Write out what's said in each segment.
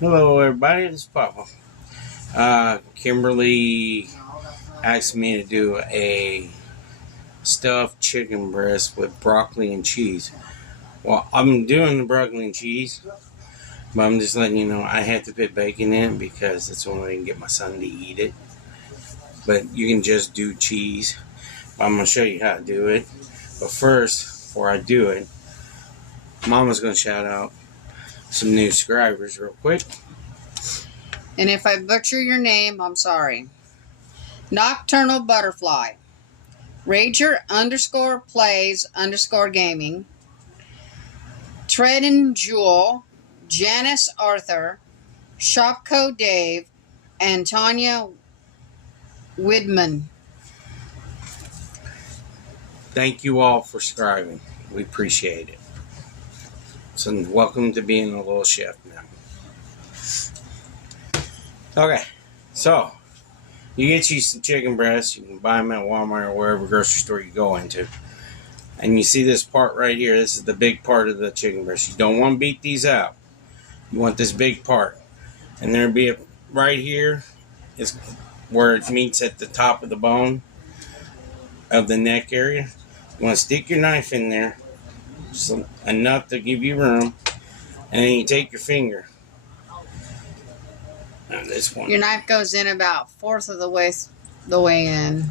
Hello everybody, this is Papa. Kimberly asked me to do a stuffed chicken breast with broccoli and cheese. Well, I'm doing the broccoli and cheese, but I'm just letting you know I had to put bacon in because that's the only way I can get my son to eat it. But you can just do cheese. I'm going to show you how to do it. But first, before I do it, Mama's going to shout out some new subscribers real quick. And if I butcher your name, I'm sorry. Nocturnal Butterfly. Rager_plays_gaming. Tread and Jewel. Janice Arthur. Shopco Dave. And Tanya Widman. Thank you all for subscribing. We appreciate it. So welcome to being a little chef now. Okay, so you get you some chicken breasts. You can buy them at Walmart or wherever grocery store you go into. And you see this part right here. This is the big part of the chicken breast. You don't want to beat these out. You want this big part. And there'll be right here is where it meets at the top of the bone of the neck area. You want to stick your knife in there, just enough to give you room. And then you take your finger. Now this one. Your knife goes in about fourth of the way in.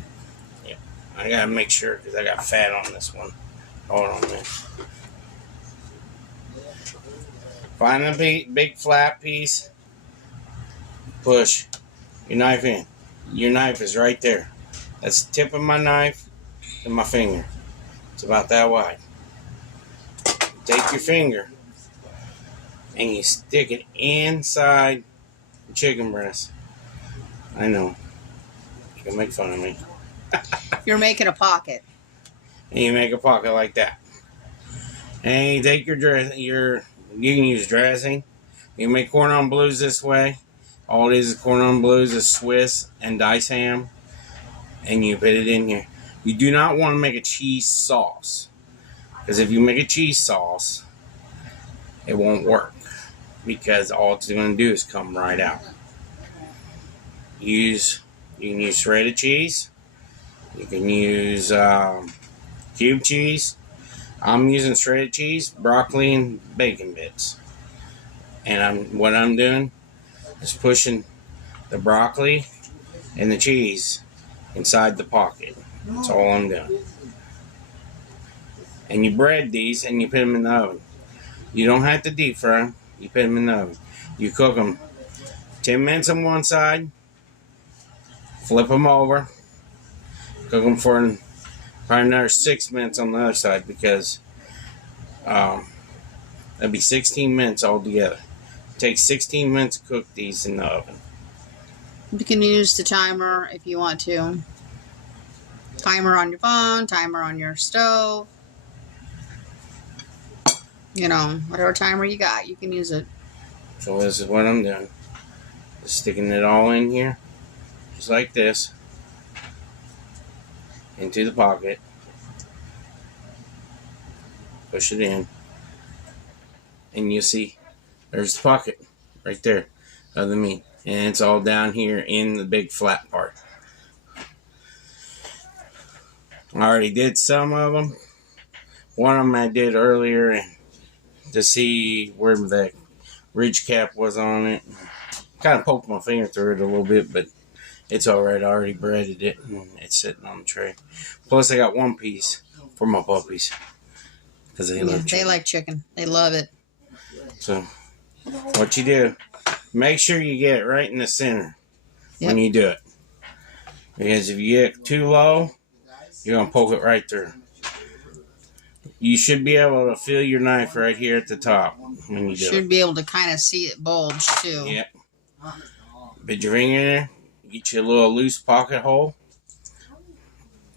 Yeah, I gotta make sure because I got fat on this one. Hold on a minute. Find the big flat piece. Push your knife in. Your knife is right there. That's the tip of my knife and my finger. It's about that wide. Take your finger and you stick it inside the chicken breast. I know. You can make fun of me. You're making a pocket. And you make a pocket like that. And you take you can use dressing. You can make cordon bleus this way. All it is cordon bleus is Swiss and diced ham. And you put it in here. You do not want to make a cheese sauce. Because if you make a cheese sauce, it won't work. Because all it's going to do is come right out. You can use shredded cheese. You can use cube cheese. I'm using shredded cheese, broccoli, and bacon bits. And what I'm doing is pushing the broccoli and the cheese inside the pocket. That's all I'm doing. And you bread these and you put them in the oven. You don't have to deep fry them. You put them in the oven. You cook them 10 minutes on one side. Flip them over. Cook them for probably another 6 minutes on the other side because that'd be 16 minutes altogether. It takes 16 minutes to cook these in the oven. You can use the timer if you want to. Timer on your phone, timer on your stove. You know, whatever timer you got, you can use it. So this is what I'm doing. Just sticking it all in here. Just like this. Into the pocket. Push it in. And you see, there's the pocket right there of the meat. And it's all down here in the big flat part. I already did some of them. One of them I did earlier to see where the ridge cap was on it. Kind of poked my finger through it a little bit, but it's alright. I already breaded it and it's sitting on the tray. Plus I got one piece for my puppies. Because they love chicken. They like chicken. They love it. So what you do, make sure you get it right in the center when you do it. Because if you get it too low, you're going to poke it right through. You should be able to feel your knife right here at the top when you do it. Should be able to kind of see it bulge too. Yep. Put your finger in there. Get you a little loose pocket hole.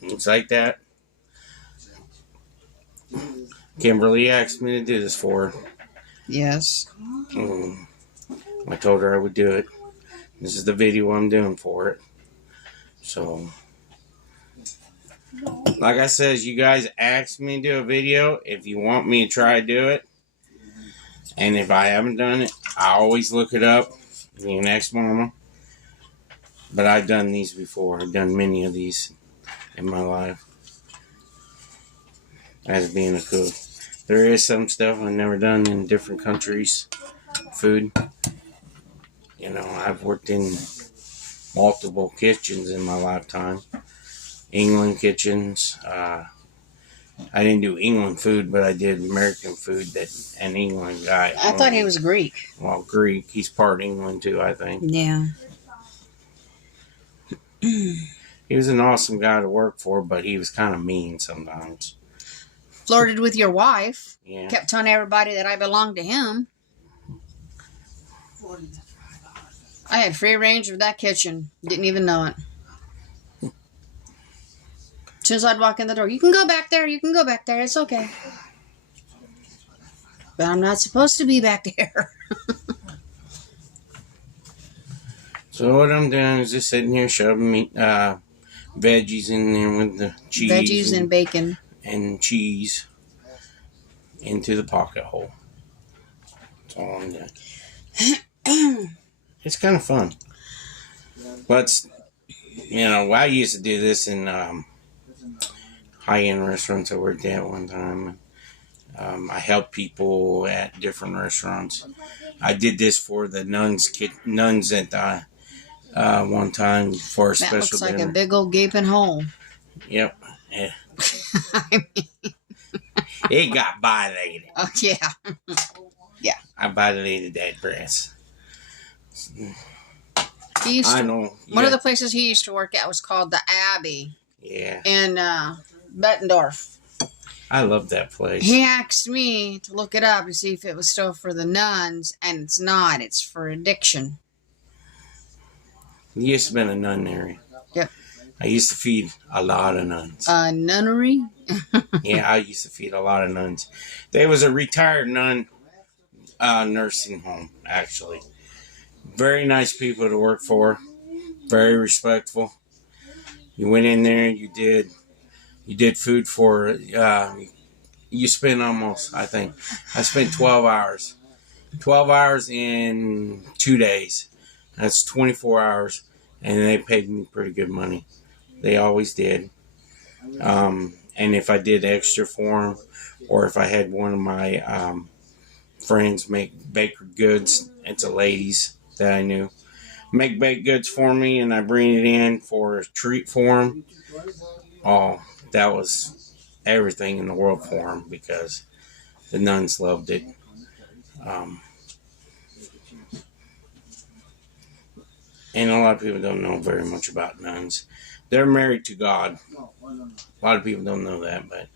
It's like that. Kimberly asked me to do this for her. Yes. I told her I would do it. This is the video I'm doing for it. So, like I said, you guys asked me to do a video if you want me to try to do it. And if I haven't done it, I always look it up. You can ask Mama. But I've done these before. I've done many of these in my life as being a cook. There is some stuff I've never done in different countries. Food. You know, I've worked in multiple kitchens in my lifetime. England kitchens. I didn't do England food, but I did American food that an England guy. I thought he was Greek. Well, Greek. He's part England too, I think. Yeah. He was an awesome guy to work for, but he was kind of mean sometimes. Flirted with your wife. Yeah. Kept telling everybody that I belonged to him. I had free range of that kitchen. Didn't even know it. As soon as I'd walk in the door, you can go back there. You can go back there. It's okay. But I'm not supposed to be back there. So what I'm doing is just sitting here shoving meat, veggies in there with the cheese. Veggies and bacon. And cheese into the pocket hole. That's all I'm doing. It's kind of fun. But, you know, I used to do this in high-end restaurants I worked at one time. I helped people at different restaurants. I did this for the nuns at one time for a special That looks like dinner. a big old gaping hole. Yep. Yeah. It got violated. Oh, yeah. Yeah. I violated that breast. He used to, I know. one of the places he used to work at was called the Abbey Yeah. in Bettendorf. I love that place. He asked me to look it up to see if it was still for the nuns, and it's not. It's for addiction. It used to be a nunnery. Yep. I used to feed a lot of nuns. Nunnery? Yeah, I used to feed a lot of nuns. There was a retired nun nursing home, actually. Very nice people to work for. Very respectful. You went in there, you did food for, you spent almost, I spent 12 hours. 12 hours in 2 days. That's 24 hours. And they paid me pretty good money. They always did. And if I did extra for them, or if I had one of my friends make baked goods, it's a ladies that I knew, make baked goods for me, and I bring it in for a treat for them. Oh, that was everything in the world for them because the nuns loved it. And a lot of people don't know very much about nuns. They're married to God. A lot of people don't know that, but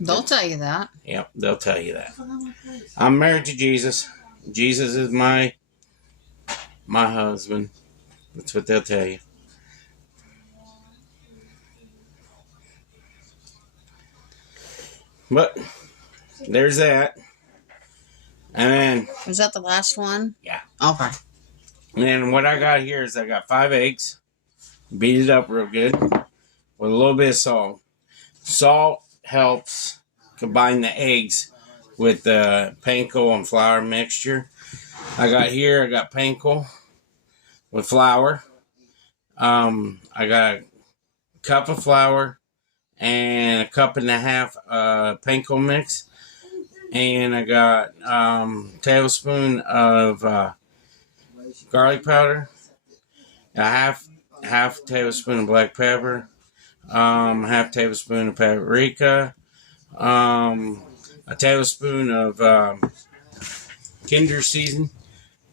They'll tell you that. yep, they'll tell you that. I'm married to Jesus. Jesus is my husband. That's what they'll tell you. But there's that. And then, Is that the last one? yeah. Okay. And then what I got here is I got 5 eggs. Beat it up real good with a little bit of salt. Salt helps combine the eggs with the panko and flour mixture. I got panko with flour. I got a cup of flour and a cup and a half panko mix. And I got tablespoon of garlic powder, a half tablespoon of black pepper, half tablespoon of paprika, a tablespoon of Kinder season.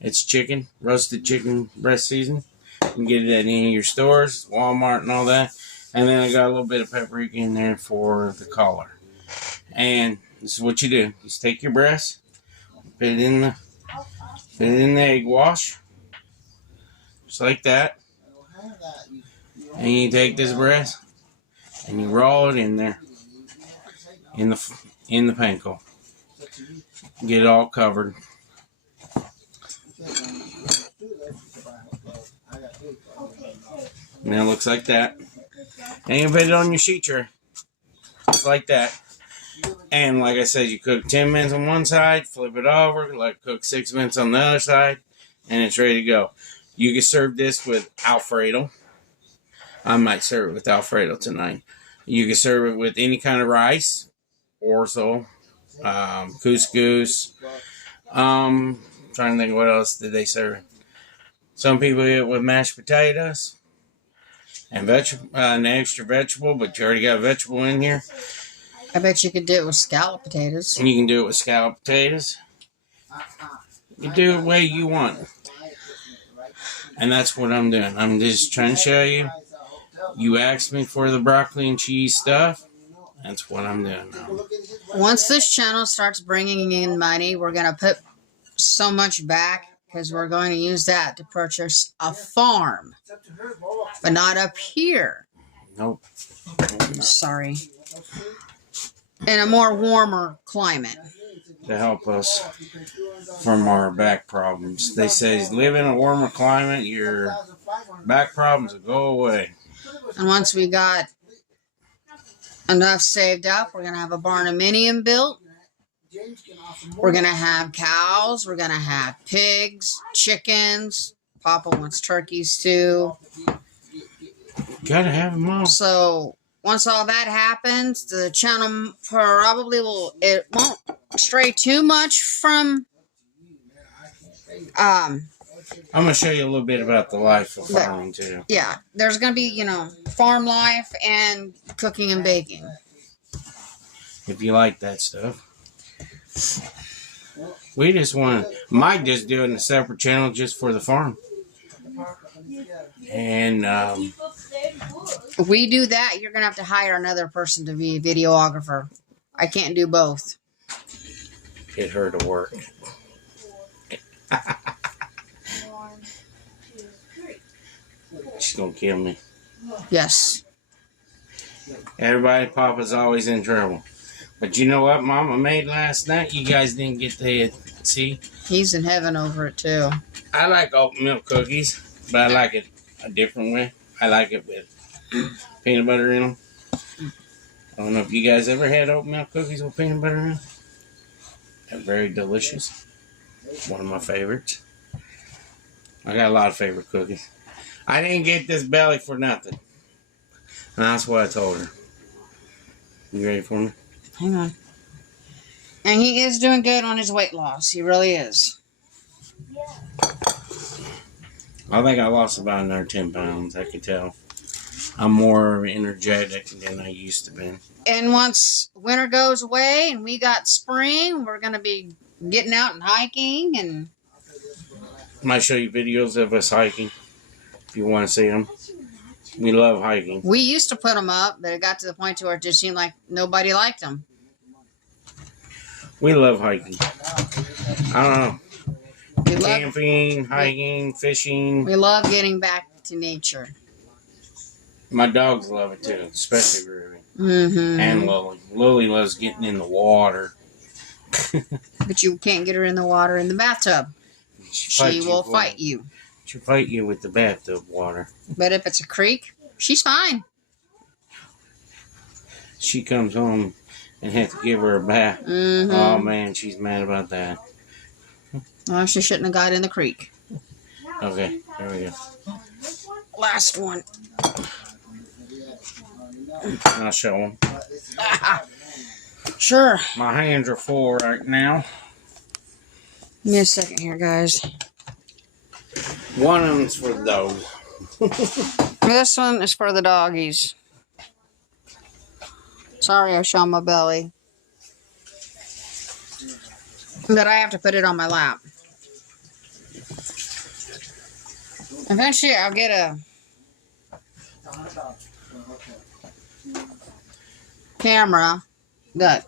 It's chicken, roasted chicken breast season. You can get it at any of your stores, Walmart and all that. And then I got a little bit of paprika in there for the color. And this is what you do. Just take your breast, put it in the egg wash. Just like that. And you take this breast and you roll it in there in the panko. Get it all covered. And it looks like that. And you put it on your sheet tray. Just like that. And like I said, you cook 10 minutes on one side, flip it over, let it cook 6 minutes on the other side, and it's ready to go. You can serve this with Alfredo. I might serve it with Alfredo tonight. You can serve it with any kind of rice, orzo, couscous. Trying to think what else did they serve. Some people eat it with mashed potatoes and an extra vegetable, but you already got a vegetable in here. I bet you could do it with scalloped potatoes. And you can do it with scalloped potatoes. You do it the way you want. And that's what I'm doing. I'm just trying to show you. You asked me for the broccoli and cheese stuff. That's what I'm doing now. Once this channel starts bringing in money, we're going to put so much back because we're going to use that to purchase a farm. But not up here. Nope. Sorry. In a more warmer climate. To help us from our back problems. They say live in a warmer climate, your back problems will go away. And once we got enough saved up, we're going to have a barnuminium built. We're going to have cows. We're going to have pigs, chickens. Papa wants turkeys too. Gotta have them all. So once all that happens, the channel probably it won't stray too much from I'm gonna show you a little bit about the life of farming too. Yeah, there's gonna be, farm life and cooking and baking. If you like that stuff. We just might just do it in a separate channel just for the farm. And if we do that, you're gonna have to hire another person to be a videographer. I can't do both. Get her to work. She's gonna kill me. Yes. Everybody, Papa's always in trouble. But you know what Mama made last night? You guys didn't get to see. He's in heaven over it too. I like oat milk cookies, but I like it a different way. I like it with peanut butter in them. I don't know if you guys ever had oat milk cookies with peanut butter in them. They're very delicious. One of my favorites. I got a lot of favorite cookies. I didn't get this belly for nothing. And that's what I told her. You ready for me? Hang on. And he is doing good on his weight loss. He really is. I think I lost about another 10 pounds. I can tell. I'm more energetic than I used to be. And once winter goes away and we got spring, we're going to be getting out and hiking. And I might show you videos of us hiking if you want to see them. We love hiking. We used to put them up, but it got to the point where it just seemed like nobody liked them. We love hiking. I don't know. We Camping, hiking, fishing. We love getting back to nature. My dogs love it too, especially Ruby. Mm-hmm. And Lily. Lily loves getting in the water. But you can't get her in the water in the bathtub. She will fight you. She'll fight you with the bathtub water. But if it's a creek, she's fine. She comes home and has to give her a bath. Mm-hmm. Oh man, she's mad about that. Well, she shouldn't have got in the creek. Okay, there we go. Last one. I'll show them. Sure. My hands are full right now. Give me a second here, guys. One of them's for the dog. This one is for the doggies. Sorry, I showed my belly. But I have to put it on my lap. Eventually, I'll get a camera that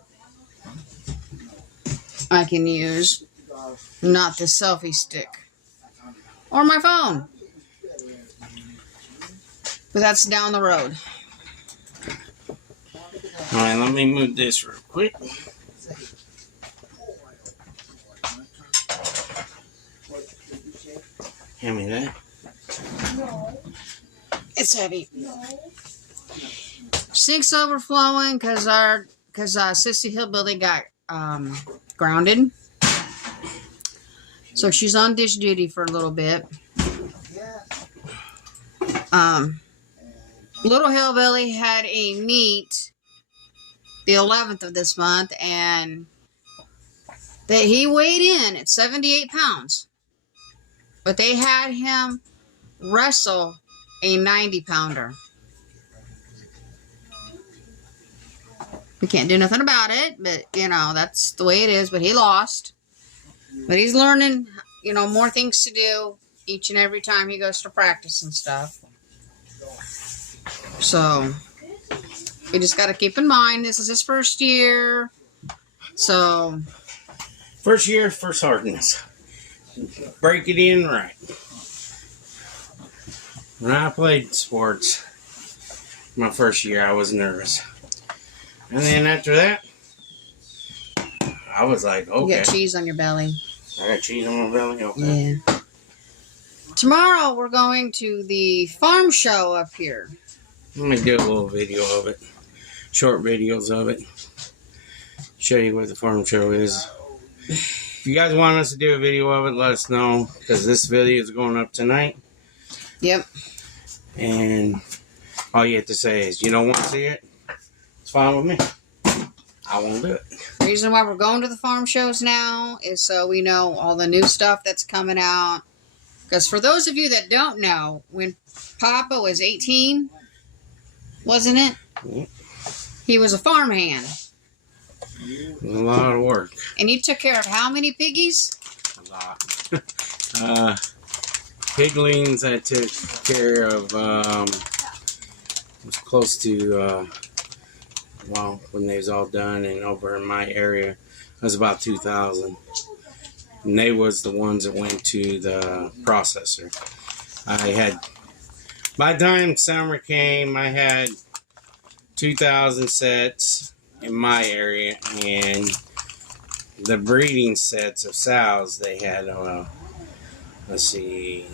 I can use, not the selfie stick. Or my phone. But that's down the road. Alright, let me move this real quick. Hand me that. It's heavy. Sink's overflowing because because Sissy Hillbilly got grounded. So she's on dish duty for a little bit. Little Hillbilly had a meet the 11th of this month, and that he weighed in at 78 pounds. But they had him wrestle a 90-pounder. We can't do nothing about it, but, you know, that's the way it is. But he lost. But he's learning, you know, more things to do each and every time he goes to practice and stuff. So, we just got to keep in mind, this is his first year. So, First year, first hardness. Break it in right. When I played sports, my first year, I was nervous. And then after that, I was like, okay. You got cheese on your belly. I got cheese on my belly? Okay. Yeah. Tomorrow, we're going to the farm show up here. I'm going to do a little video of it. Short videos of it. Show you what the farm show is. If you guys want us to do a video of it, let us know. Because this video is going up tonight. Yep. And all you have to say is, you don't want to see it? It's fine with me. I won't do it. The reason why we're going to the farm shows now is so we know all the new stuff that's coming out. Because for those of you that don't know, when Papa was 18, wasn't it? Yep. He was a farmhand. It was a lot of work. And you took care of how many piggies? A lot. Piglings I took care of, was close to, well, when they was all done and over in my area, it was about 2,000. And they was the ones that went to the processor. I had, by the time summer came, I had 2,000 sets in my area, and the breeding sets of sows, they had, let's see,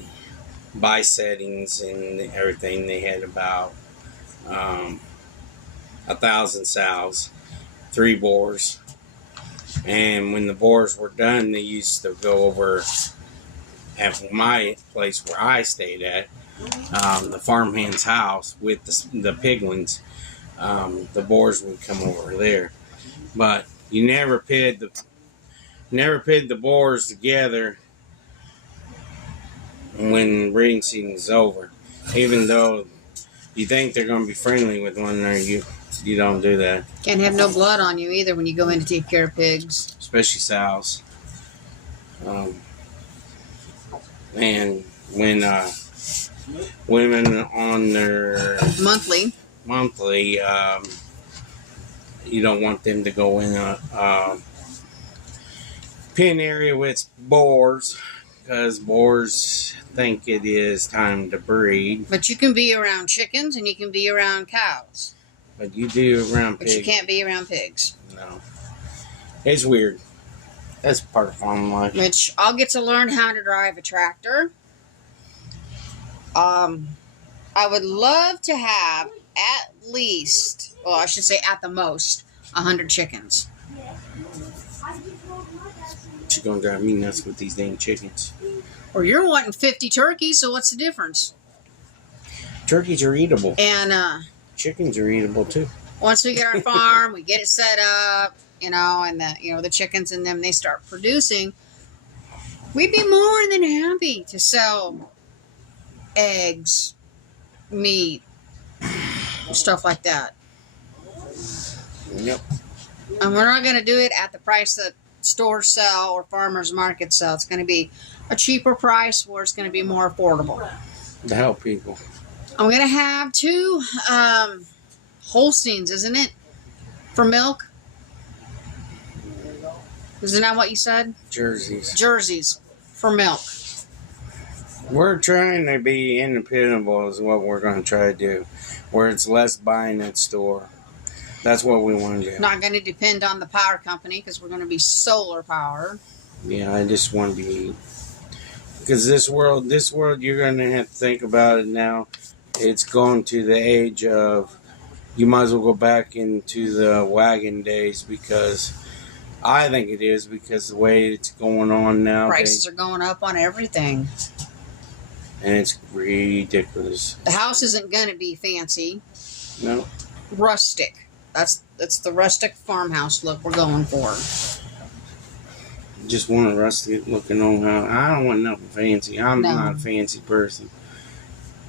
by settings and everything, they had about 1,000 sows, 3 boars. And when the boars were done, they used to go over at my place where I stayed at, the farmhand's house with the piglings. The boars would come over there, but you never pit the boars together when breeding season is over. Even though you think they're going to be friendly with one another, you don't do that. Can't have no blood on you either when you go in to take care of pigs. Especially sows. And when women on their monthly, you don't want them to go in a pen area with boars, because boars think it is time to breed. But you can be around chickens and you can be around cows. But you do around pigs. But you can't be around pigs. No. It's weird. That's part of farm life. Which I'll get to learn how to drive a tractor. I would love to have at least, well, I should say at the most, 100 chickens. You're going to drive me nuts with these dang chickens. Or you're wanting 50 turkeys, so what's the difference? Turkeys are eatable. And chickens are eatable too. Once we get our farm, we get it set up, you know, and the chickens in them, they start producing. We'd be more than happy to sell eggs, meat, stuff like that. Yep. And we're not going to do it at the price that stores sell or farmers markets sell. It's going to be a cheaper price where it's going to be more affordable. To help people. I'm going to have 2 Holsteins, isn't it? For milk? Isn't that what you said? Jerseys for milk. We're trying to be independent is what we're going to try to do. Where it's less buying at store. That's what we want to do. Not going to depend on the power company because we're going to be solar power. Yeah, I just want to be... Because this world, you're going to have to think about it now. It's going to the age of you might as well go back into the wagon days, because I think it is, because the way it's going on now, Prices are going up on everything. and it's ridiculous. The house isn't going to be fancy. No, Rustic. That's the rustic farmhouse look we're going for. just want a rustic looking old house. I don't want nothing fancy. I'm No. not a fancy person.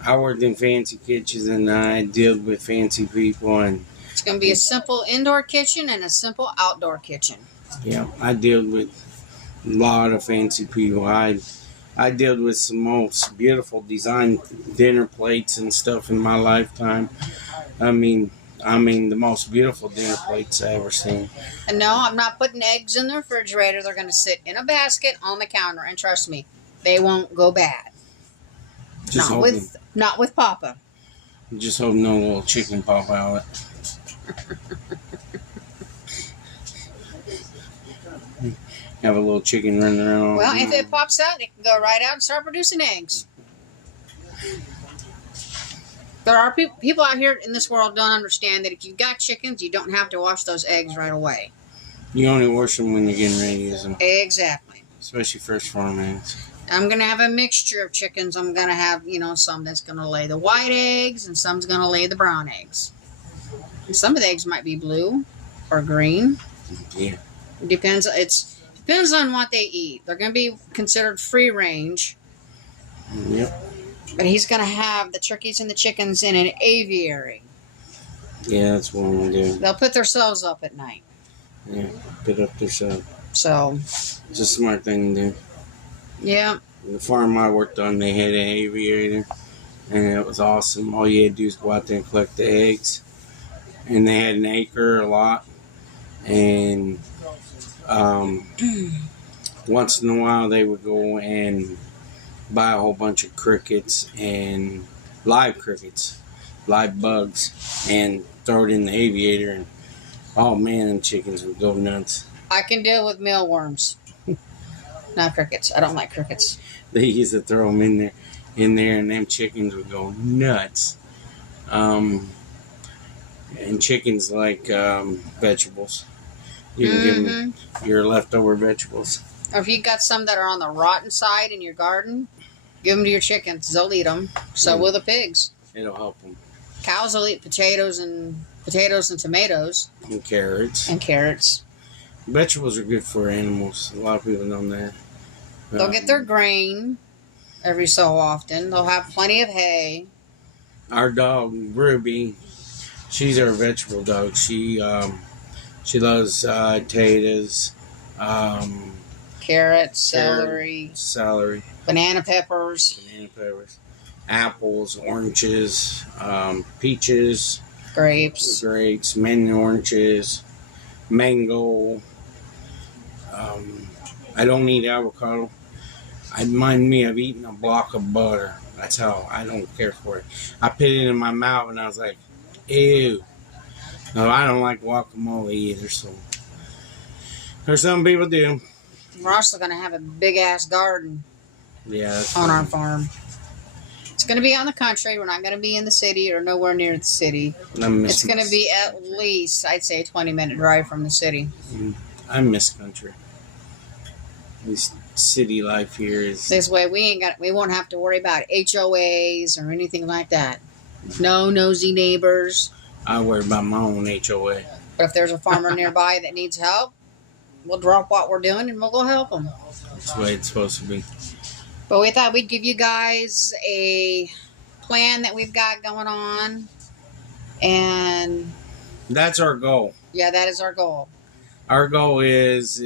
I worked in fancy kitchens and I dealt with fancy people, and It's going to be a simple indoor kitchen and a simple outdoor kitchen. yeah, I dealt with a lot of fancy people. I dealt with some most beautiful design dinner plates and stuff in my lifetime. I mean the most beautiful dinner plates I ever seen. And no, I'm not putting eggs in the refrigerator. They're going to sit in a basket on the counter, and trust me, they won't go bad. Just Not with Papa. Just hope no little chicken pop out. Have a little chicken running around. Well, if it pops out, it can go right out and start producing eggs. There are people out here in this world don't understand that if you've got chickens, you don't have to wash those eggs right away. You only wash them when you're getting ready to use them. Exactly. Especially fresh farm eggs. I'm going to have a mixture of chickens. I'm going to have, some that's going to lay the white eggs and some's going to lay the brown eggs. And some of the eggs might be blue or green. Yeah. It depends on what they eat. They're going to be considered free range. Yep. But he's going to have the turkeys and the chickens in an aviary. Yeah, that's what I'm going to do. They'll put themselves up at night. Yeah, put up their stuff. So. It's a smart thing to do. Yeah. The farm I worked on, they had an aviator, and it was awesome. All you had to do is go out there and collect the eggs. And they had an acre, a lot. And once in a while, they would go and buy a whole bunch of crickets and live crickets, live bugs, and throw it in the aviator. And oh man, them chickens would go nuts. I can deal with mealworms. Not crickets. I don't like crickets. They used to throw them in there, and them chickens would go nuts. And chickens like vegetables. You can give them your leftover vegetables. Or if you got some that are on the rotten side in your garden, give them to your chickens. They'll eat them. So will the pigs. It'll help them. Cows will eat potatoes and tomatoes. And carrots. And carrots. Vegetables are good for animals. A lot of people know that. They'll get their grain every so often. They'll have plenty of hay. Our dog, Ruby, she's our vegetable dog. She loves taters, carrots, celery, banana peppers, apples, oranges, peaches, grapes, many oranges, mango. I don't eat avocado. I remind me of eating a block of butter. That's how I don't care for it. I put it in my mouth and I was like, ew. No, I don't like guacamole either. So there's some people do. We're also going to have a big ass garden. Yeah. On our farm. It's going to be on the country. We're not going to be in the city or nowhere near the city. It's going to be at least, I'd say, a 20-minute drive from the city. I miss country. This city life here is. This way, we won't have to worry about HOAs or anything like that. No nosy neighbors. I worry about my own HOA. But if there's a farmer nearby that needs help, we'll drop what we're doing and we'll go help them. That's the way it's supposed to be. But we thought we'd give you guys a plan that we've got going on. And that's our goal. Yeah, that is our goal. Our goal is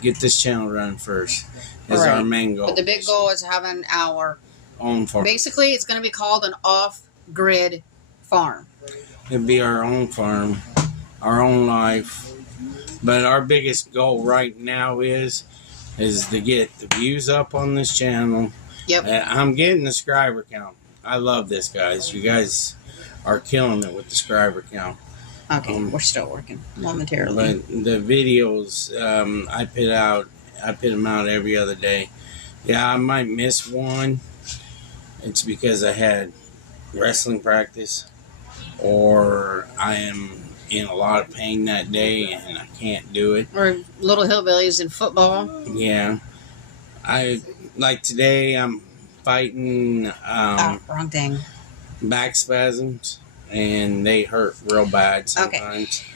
get this channel running first. Is our main goal. But the big goal is having our own farm. Basically, it's going to be called an off-grid farm. It'd be our own farm, our own life. But our biggest goal right now is to get the views up on this channel. Yep. I'm getting the subscriber count. I love this, guys. You guys are killing it with the subscriber count. Okay, we're still working momentarily. But the videos I put them out every other day. Yeah, I might miss one. It's because I had wrestling practice. or I am in a lot of pain that day and I can't do it. Or little hillbillies in football. Yeah. I like today I'm fighting Wrong thing. back spasms and they hurt real bad sometimes. Okay.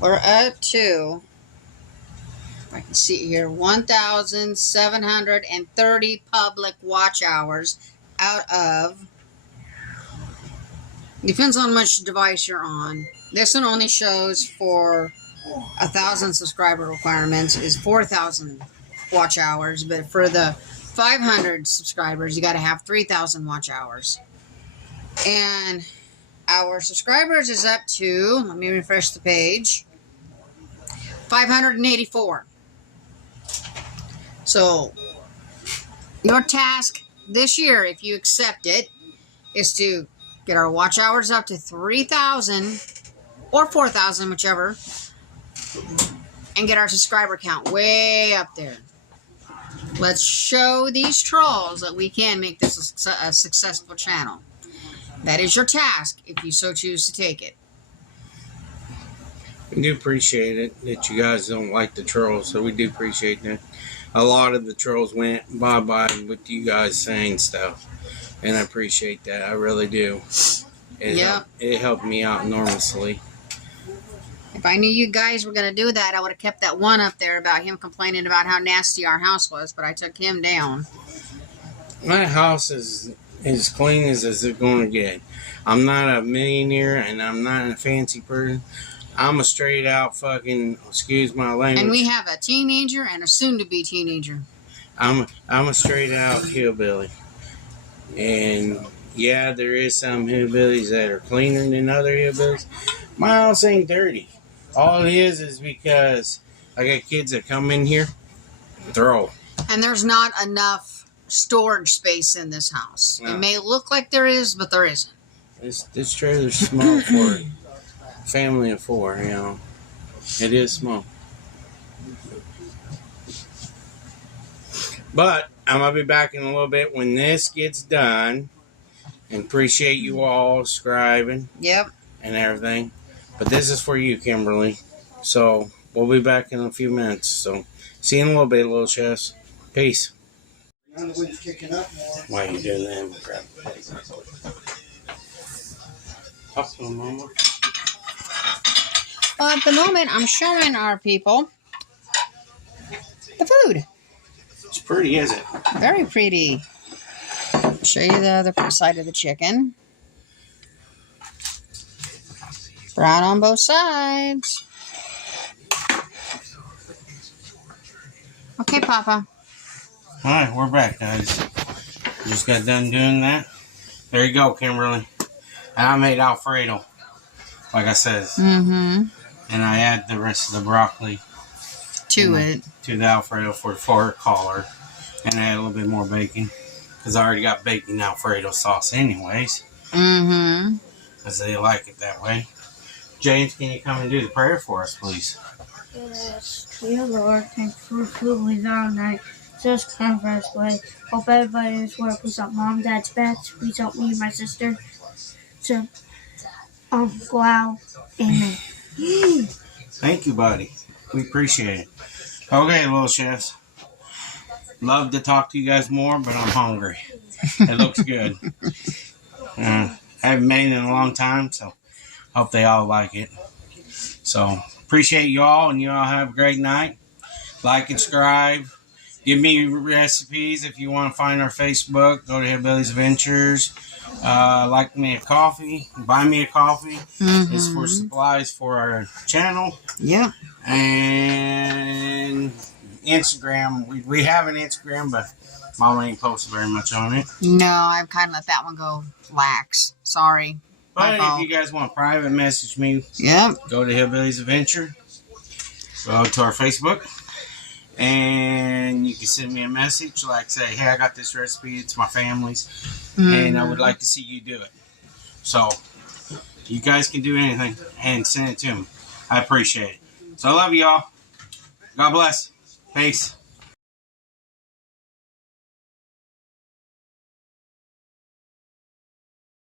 We're up to, if I can see here, 1,730 public watch hours out of, depends on which device you're on. This one only shows for 1,000 subscriber requirements is 4,000 watch hours, but for the 500 subscribers, you got to have 3,000 watch hours. And our subscribers is up to, let me refresh the page, 584. So your task this year, if you accept it, is to get our watch hours up to 3,000 or 4,000, whichever, and get our subscriber count way up there. Let's show these trolls that we can make this a successful channel. That is your task if you so choose to take it. We do appreciate it that you guys don't like the trolls, so we do appreciate that. A lot of the trolls went bye-bye with you guys saying stuff, and I appreciate that. I really do. It helped me out enormously. If I knew you guys were going to do that, I would have kept that one up there about him complaining about how nasty our house was, but I took him down. My house is as clean as it's going to get. I'm not a millionaire, and I'm not a fancy person. I'm a straight out fucking, excuse my language. And we have a teenager and a soon-to-be teenager. I'm a straight out hillbilly. And yeah, there is some hillbillies that are cleaner than other hillbillies. My house ain't dirty. All it is because I got kids that come in here, throw. And there's not enough storage space in this house. No. It may look like there is, but there isn't. This trailer's small for a family of 4, you know. It is small. But I'm going to be back in a little bit when this gets done. And appreciate you all subscribing. Yep. And everything. But this is for you, Kimberly. So we'll be back in a few minutes. So see you in a little bit, little chefs. Peace. Why are you doing that? Talk to them, Mama. Well, at the moment, I'm showing our people the food. It's pretty, is it? Very pretty. Show you the other side of the chicken. Brown on both sides. Okay, Papa. Alright, we're back, guys. Just got done doing that. There you go, Kimberly. And I made Alfredo, like I said. Mm-hmm. And I add the rest of the broccoli to the Alfredo for color. And I add a little bit more bacon. Because I already got bacon Alfredo sauce anyways. Mm-hmm. Because they like it that way. James, can you come and do the prayer for us, please? Yes, dear Lord, thank you for food we all night. Just come for us, way. Hope everybody in this world, please help Mom, Dad's best. Please help me and my sister to go out. Amen. Thank you, buddy. We appreciate it. Okay, little chefs. Love to talk to you guys more, but I'm hungry. It looks good. I haven't made it in a long time, so hope they all like it. So, appreciate you all, and you all have a great night. Like and subscribe. Give me recipes if you want to find our Facebook. Go to Hillbilly's Adventures. Like me a coffee. Buy me a coffee. Mm-hmm. It's for supplies for our channel. Yeah. And Instagram. We have an Instagram, but Mama ain't posted very much on it. No, I've kind of let that one go lax. Sorry. But if you guys want to private message me, go to Hillbilly's Adventure. Go to our Facebook. And you can send me a message, like say, hey, I got this recipe. It's my family's. Mm-hmm. And I would like to see you do it. So, you guys can do anything and send it to me. I appreciate it. So, I love y'all. God bless. Peace.